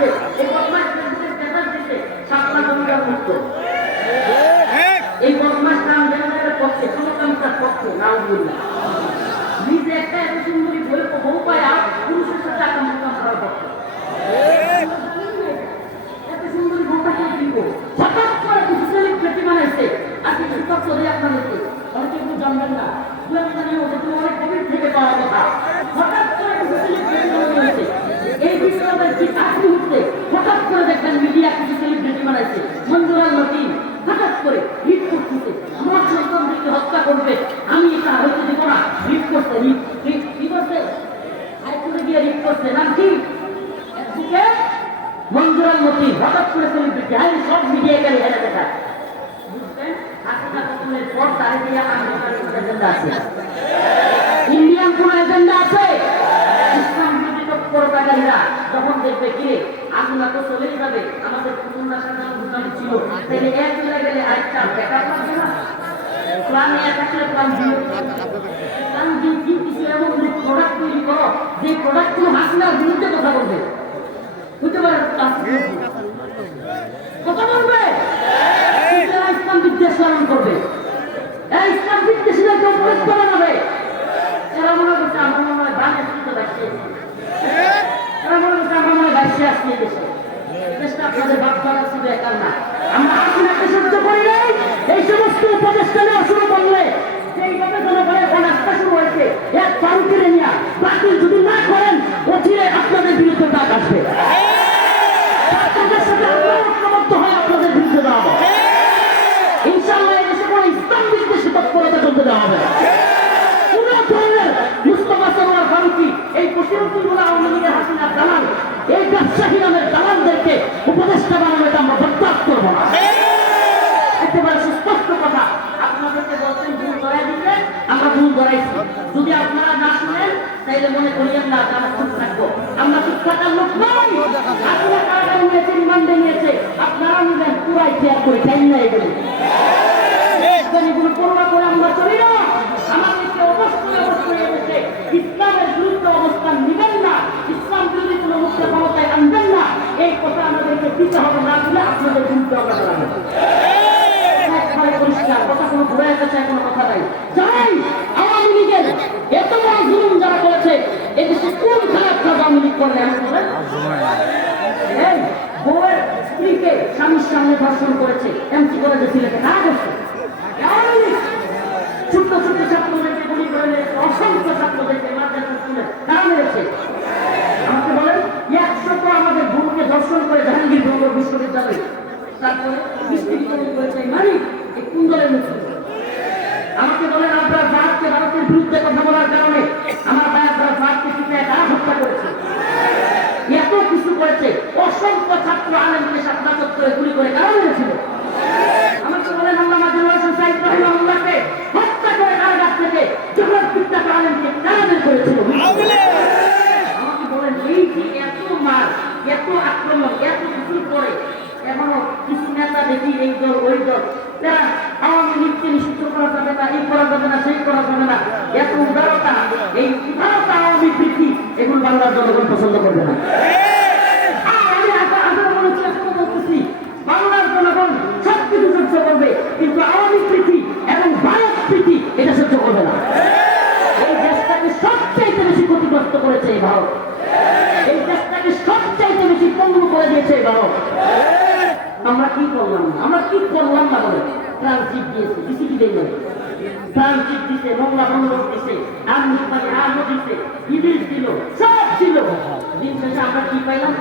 দিচ্ছে, এই বদমাশ ফেসবুকে স্ট্যাটাস দিচ্ছে শাপলা জমিদার মুক্ত। এই বদমাশ ট্রান্সজেন্ডারের পক্ষে, সমকামিতার পক্ষে, নাউজুবিল্লাহ। নিজে একটা এত সুন্দরী বউ পায়া পুরুষের সাথে আকাম করার পক্ষে। এত সুন্দরী বউটাকে দিব, হঠাৎ করে কিছু সেলিব্রিটি বানাইছে। আজকে শিক্ষক চলে আপনাদেরকে অনেকে একটু জানবেন না, অনেক গভীর থেকে পাওয়ার কথা। হঠাৎ করে কিছু সেলিব্রিটি বানাইছে, এই বিপ্লবের ঠিক আগ মুহূর্তে হঠাৎ করে দেখবেন মিডিয়া কিছু সেলিব্রিটি বানাইছে। মঞ্জুরাল লতিফ হঠাৎ করে হিট করতেছে, আমার সন্তানদেরকে হত্যা করবে, আমি এটা হইতে দিব না। হিট করছে, কি করছে, হাইকোর্টে গিয়ে হিট করছে। নাম কি? একদিকে মঞ্জুরাল লতিফ হঠাৎ করে সেলিব্রিটি, সব মিডিয়া গেলে হেরে দেখায়। বুঝছেন? পর তারে দিয়ে আমেরিকার এজেন্ডা আছে, ইন্ডিয়ান কোন এজেন্ডা আছে? ইসলাম বিরোধী প্রোপাগান্ডা যখন দেখবে কি আগুন তো চলেই যাবে, আমাদের কুতুবরা সাধারণ ঘোষণা ছিল, তাহলে এক চলে গেলে আরেকটা ব্যাকআপ লাগবে না? প্ল্যান এ থাকলে প্ল্যান বি, প্ল্যান বি কি কিছু এমন প্রোডাক্ট তৈরি করো যে প্রোডাক্টগুলো হাসিনার বিরুদ্ধে কথা বলবে, বুঝতে পারেন? কথা বলবে, ইসলাম বিদ্বেষ লালন করবে, ইসলাম বিদ্বেষীদেরকে উপদেশ করে নেবে। এরা মনে করছে আমরা মনে হয় বাংলা শুনতে পারছি, এরা মনে করছে আমরা মনে হয় বাইশে আসছি এই দেশে। দেশটা আপনাদের বাপ দ্বারা শুধু একার না, আমরা হাসিনাকে সহ্য করি নাই। এই সমস্ত উপদেশটা নেওয়া শুরু করলে সেইভাবে জনগণের অনাস্থা শুরু হয়েছে, এক কাউন্টিরে নিয়ে বাতিল যদি না করেন অচিরে আপনাদের বিরুদ্ধে ডাক আসবে, আপনাদের সাথে ঐক্যবদ্ধ হয়ে আপনাদের বিরুদ্ধে দেওয়া হবে। ইনশাআল্লাহ এই দেশে কোনো ইসলাম বিদ্বেষী তৎপরতা চলতে দেওয়া হবে। কোন ধরনের মুস্তাফা সরোয়ার ফারুকী, এই পশ্চিমবঙ্গগুলো আওয়ামী লীগের হাসিনার দালাল, এই ব্যবসায়ী নামের দালালদেরকে উপদেষ্টা বানানো এটা আমরা বরদাস্ত করবো না। একেবারে সুস্পষ্ট কথা, আপনাদেরকে বলছেন ভুল ধরাই দিতে, আমরা ভুল ধরাইছি। যদি আপনারা না শুনেন তাইলে মনে করিয়েন না আমরা চুপ থাকবো, আমরা চুপ থাকার লোক নই। আপনারা কারাগারে নিয়েছে, রিমান্ডে নিয়েছে, আপনারা নিলেন পুরাই খেয়াল করে খাই না। এগুলো পড়া করে আমরা চলি না। আমাদেরকে অবশ্যই এনেছে ইসলামের বিরুদ্ধে অবস্থান নিবেন না, ইসলাম বিরোধী কোনো মুক্ত ক্ষমতায় আনবেন না, এই কথা আমাদেরকে দিতে হবে। না দিলে আপনাদের বিরুদ্ধে আমরা দাঁড়াবো। পরিষ্কার কথা, কোনো ঘুরে গেছে কোনো কথা নাই। যাই আওয়ামী লীগের এত বড় জুলুম যারা করেছে, এদেশে কোন খারাপ কাজ আওয়ামী লীগ করলে এমন করে? বউয়ের স্ত্রীকে স্বামীর সামনে ধর্ষণ করেছে, এমসি করেছে, ছেলেকে কারা করছে? ছোট্ট ছোট্ট ছাত্রদেরকে গুলি করে মেরেছে, অসংখ্য ছাত্রদেরকে মাদ্রাসা স্কুলে কারা মেরেছে? আমাকে বলেন, 100 আমাদের বোনকে ধর্ষণ করে জাহাঙ্গীর বিশ্ববিদ্যালয়ে, তারপরে বিশ্ববিদ্যালয় করেছে মানে এই কুন্দলের মুক্তি। আমাকে বলেন, আপনার ভারতকে ভারতের বিরুদ্ধে কথা বলার কারণে আমার ভাই আপনার ভারতকে পিছিয়ে কারা হত্যা করেছে? এত কিছু করেছে, অসংখ্য ছাত্র আলেমকে শাপলা চত্বরে গুলি করে কারা মেরেছিল? আমাকে বলেন, আল্লামা মাজিদুল হাসান সাইদ রাহিমাহুল্লাহকে হত্যা করে কারাগার থেকে জহর পিতা আলেমকে কারা বের করেছিল? আমাকে বলেন, এই যে এত মার, এত আক্রমণ, এত কিছুর পরে এখনো কিছু নেতা দেখি এই দল ওই দল, তারা আওয়ামী লীগকে নিষিদ্ধ করা যাবে না, এই করা যাবে না, সেই করা যাবে না, এত উদারতা, এই উদারতা আওয়ামী বৃদ্ধি, এগুলো বাংলার জনগণ পছন্দ করবে না। আমি আগে বলেছি, এখনো বলতেছি, বাংলার জনগণ সবকিছু সহ্য করবে, কিন্তু আওয়ামী প্রীতি এবং ভারত প্রীতি এটা সহ্য করবে না। এই দেশটাকে সবচাইতে বেশি ক্ষতিগ্রস্ত করেছে এই ভারত, এই দেশটাকে সবচাইতে বেশি পঙ্গু করে দিয়েছে এই ভারত। আমরা কি করলাম না, আমরা কি করলাম না বলে? ট্রানজিট দিয়েছে, বিসিবি দেয় না, ট্রানজিট দিছে, মোংলা বন্দর দিছে, আর্মি দিছে, ইলিশ দিল, সব ছিল। দিন শেষে আমরা কি পাইলাম?